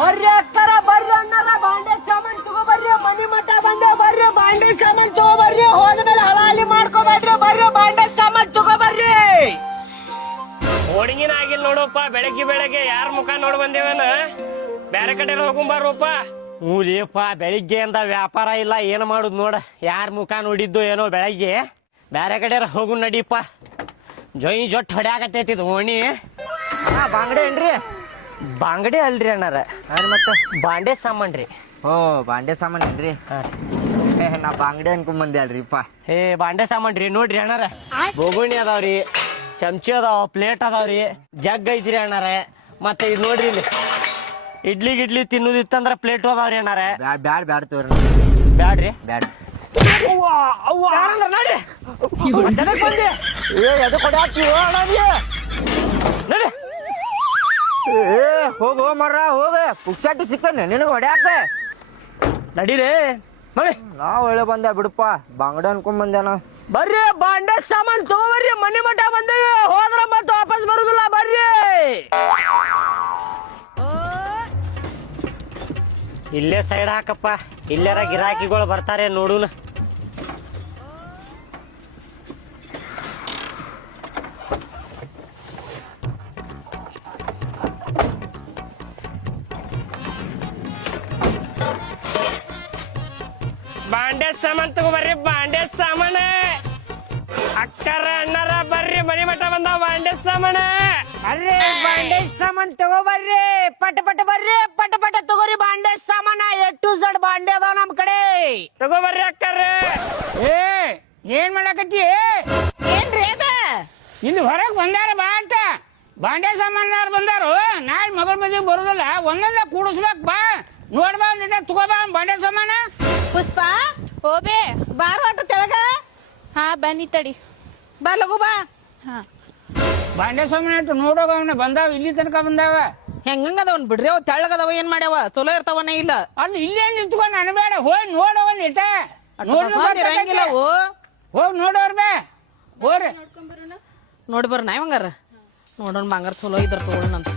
ಬರ್ರಿ ಅಕ್ಕರ ಬರ್ರಿ ಅಣ್ಣರ ಬಾಂಡೆ ಸಾಮಾನ್ ತಗೋಬರ್ರಿ ಮನಿ ಮಠ ಬಂದೆ ಬರ್ರಿ ಬಾಂಡೆ ಸಾಮಾನ್ ತಗೋಬರ್ರಿ ಹೋದ್ಮೇಲೆ ಹಲಾಲಿ ಮಾಡ್ಕೋಬೇಡ್ರಿ ಬರ್ರಿ ಬಾಂಡೆ ಸಾಮಾನ್ ತಗೋಬರ್ರಿ. ಹೋಳಿಗೆನ ಆಗಿಲ್ಲ ನೋಡಪ್ಪ ಬೆಳಗ್ಗೆ ಯಾರ ಮುಖ ನೋಡ್ ಬಂದೇವನ ಬ್ಯಾರೆ ಕಡೆ ಹೋಗುಂಬಾರಪ್ಪ. ಹೂಲಿಯಪ್ಪ ಬೆಳಿಗ್ಗೆಯಿಂದ ವ್ಯಾಪಾರ ಇಲ್ಲ ಏನು ಮಾಡುದು ನೋಡ ಯಾರ ಮುಖ ನೋಡಿದ್ದು ಏನೋ ಬೆಳಗ್ಗೆ ಬ್ಯಾರೆ ಕಡೆ ಹೋಗು ನಡೀಪ. ಜೊಯ್ ಜೊಟ್ಟು ಹೊಡ್ಯಾಕತ್ತೈತಿ ಇದು ಓಣಿ. ಬಾಂಗಡೆ ಏನ್ರಿ? ಬಾಂಗಡೆ ಅಲ್ರಿ ಅಣ್ಣಾರ ಮತ್ತೆ ಬಾಂಡೆ ಸಾಮಾನ್ ರೀ. ಓ ಬಾಂಡೆ ಸಾಮಾನ್ ಏನ್ರಿ? ನಾ ಬಾಂಗಡೆ ಅನ್ಕೊಂಡ್ ಬಂದೆ ಅಲ್ರಿಪ್ಪ. ಏ ಬಾಂಡೆ ಸಾಮಾನ್ ರೀ ನೋಡ್ರಿ ಅಣ್ಣಾರ. ಬೋಗುಣಿ ಅದಾವ್ರಿ, ಚಮಚಿ ಅದಾವ, ಪ್ಲೇಟ್ ಅದಾವ್ರಿ, ಜಗ್ ಐತ್ರಿ ಅಣ್ಣಾರ. ಮತ್ತೆ ಇದು ನೋಡ್ರಿ ಇಲ್ಲಿ ಇಡ್ಲಿ ತಿನ್ನುದಿತ್ತಂದ್ರ ಪ್ಲೇಟ್ ಅದಾವ್ರಿ ಅಣ್ಣಾರ. ಬ್ಯಾಡ್ ಬ್ಯಾಡ್ ತೋರಿ ಬ್ಯಾಡ್ರಿ ಬ್ಯಾಡ್. ಹೋಗೋ ಮರ ಹೋಗ ಪುಕ್ಷಾಟಿ ಸಿಕ್ಕನೆ ನಿನಗ ಹೊಡ್ಯಾಕ ನಡೀರಿ ನೋಡಿ. ನಾವ್ ಒಳ್ಳೆ ಬಂದೆ ಬಿಡಪ್ಪ ಬಾಂಗಡೆ ಅನ್ಕೊಂಡ್ ಬಂದೇನ. ಬರ್ರಿ ಬಾಂಡೆ ಸಾಮಾನ್ ತಗೋಬರ್ರಿ ಮನಿ ಮಠ ಬಂದೇವಿ ಹೋದ್ರ ಮತ್ತೆ ವಾಪಸ್ ಬರುದಿಲ್ಲ ಬರ್ರಿ. ಇಲ್ಲೇ ಸೈಡ್ ಹಾಕಪ್ಪ ಇಲ್ಲಾರ ಗಿರಾಕಿಗಳು ಬರ್ತಾರೆ ನೋಡುನ. ಬಾಂಡೆ ಸಾಮಾನ್ ತಗೋಬರ್ರಿ ಬಾಂಡೆ ಸಾಮಾನ. ಅಕ್ಕರ ಅಣ್ಣರ ಬರ್ರಿ ಮನಿ ಮಠ ಬಂದಾವ ಬಾಂಡೆ ಸಾಮಾನ. ಬರ್ರಿ ಬಾಂಡೆ ಸಾಮಾನ್ ತಗೋಬರ್ರಿ ಪಟ ಪಟ ಬರ್ರಿ ಪಟ ಪಟ ತಗೋರಿ ಬಾಂಡೆ ಸಾಮಾನ. ಟು ಝಡ್ ಬಾಂಡೆ ಅದಾವ ನಮ್ ಕಡೆ ತಗೋಬರ್ರಿ ಅಕ್ಕರ. ಏನ್ ಮಾಡಕತ್ತಿ? ಏನ್ರಿ ಅದ ಇಲ್ಲಿ ಹೊರಗ್ ಬಂದಾರ ಬಾ ಅಂತ ಬಾಂಡೆ ಸಾಮಾನ್ದಾರ ಬಂದಾರು. ನಾಳೆ ಮಗಳ ಮದುವೆ ಬರುದಿಲ್ಲ ಒಂದೊಂದ ಕೂಡಿಸ್ಬೇಕ್ ಬಾ ನೋಡ್ಬಾ ತಗೋಬಾ ಬಾಂಡೆ ಸಾಮಾನ. ಪುಷ್ಪ ಓಬೆ ಬಾರ್ ಹೊಟ್ಟ ತೆಳಗ. ಹಾ ಬನ್ನಿ ತಡಿ ಬಾ ಲಗು ಬಾ. ಹಾ ಬಾಂಡೆ ಸಾಮಾನ ಇಟ್ಟು ನೋಡೋಗ ಅವನ ಬಂದಾವ ಇಲ್ಲಿ ತನಕ ಬಂದಾವ. ಹೆಂಗದವನ್ ಬಿಡ್ರಿ ಅವ್ ತೆಳ್ಳಗದವ ಏನ್ ಮಾಡ್ಯಾವ ಚಲೋ ಇರ್ತಾವನ ಇಲ್ಲ ಅಲ್ಲಿ ಇಲ್ಲೇ ನಿಂತ್ಕೊಂಡು ಅನ್ಬೇಡ ಹೋಗಿ ನೋಡವನ್ ಇಟ್ಟ ಇರಂಗಿಲ್ಲ ಅವು. ಹೋಗಿ ನೋಡೋರ್ ಬೇ ಹೋರಿ ನೋಡಿ ಬರ್ರಿ ನಾವ್ ಹಂಗಾರ ನೋಡೋಣ ಬಂಗಾರ ಚಲೋ ಇದ್ರ ತಗೊಳ್ಳೋಣ ಅಂತ.